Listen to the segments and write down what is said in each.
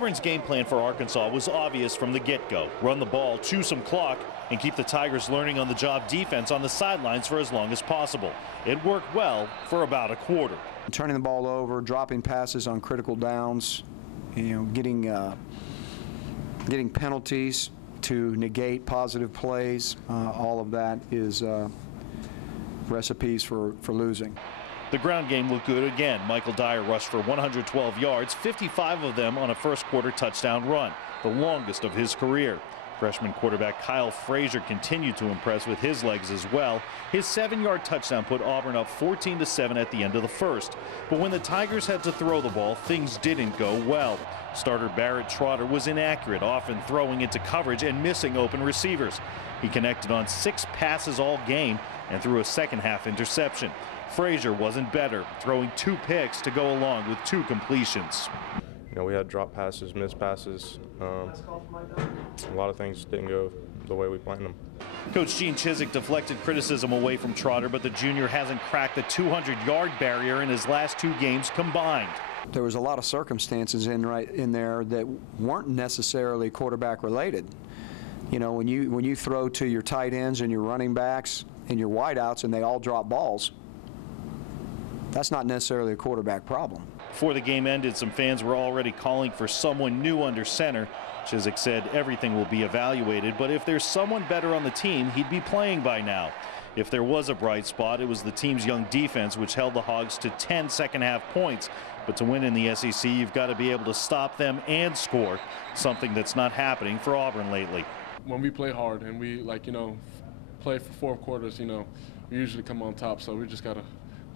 Auburn's game plan for Arkansas was obvious from the get-go. Run the ball, chew some clock, and keep the Tigers learning on the job defense on the sidelines for as long as possible. It worked well for about a quarter. Turning the ball over, dropping passes on critical downs, getting penalties to negate positive plays, all of that is recipes for losing. The ground game looked good again. Michael Dyer rushed for 112 yards, 55 of them on a first-quarter touchdown run, the longest of his career. Freshman quarterback Kyle Frazier continued to impress with his legs as well. His 7-yard touchdown put Auburn up 14-7 at the end of the first. But when the Tigers had to throw the ball, things didn't go well. Starter Barrett Trotter was inaccurate, often throwing into coverage and missing open receivers. He connected on 6 passes all game and threw a second-half interception. Frazier wasn't better, throwing 2 picks to go along with 2 completions. We had drop passes, missed passes. A lot of things didn't go the way we planned them. Coach Gene Chizik deflected criticism away from Trotter, but the junior hasn't cracked the 200-yard barrier in his last 2 games combined. There was a lot of circumstances right in there that weren't necessarily quarterback related. When you throw to your tight ends and your running backs and your wideouts and they all drop balls, that's not necessarily a quarterback problem. Before the game ended, some fans were already calling for someone new under center. Chizik said everything will be evaluated, but if there's someone better on the team, he'd be playing by now. If there was a bright spot, it was the team's young defense, which held the Hogs to 10 second-half points. But to win in the SEC, you've got to be able to stop them and score, something that's not happening for Auburn lately. When we play hard and we, play for 4 quarters, we usually come on top, so we just got to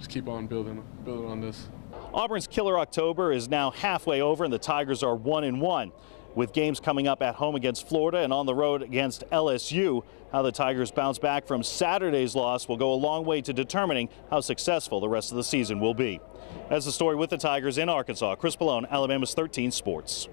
keep on building on this. Auburn's killer October is now halfway over, and the Tigers are 1-1. With games coming up at home against Florida and on the road against LSU, how the Tigers bounce back from Saturday's loss will go a long way to determining how successful the rest of the season will be. As the story with the Tigers in Arkansas, Chris Pallone, Alabama's 13 Sports.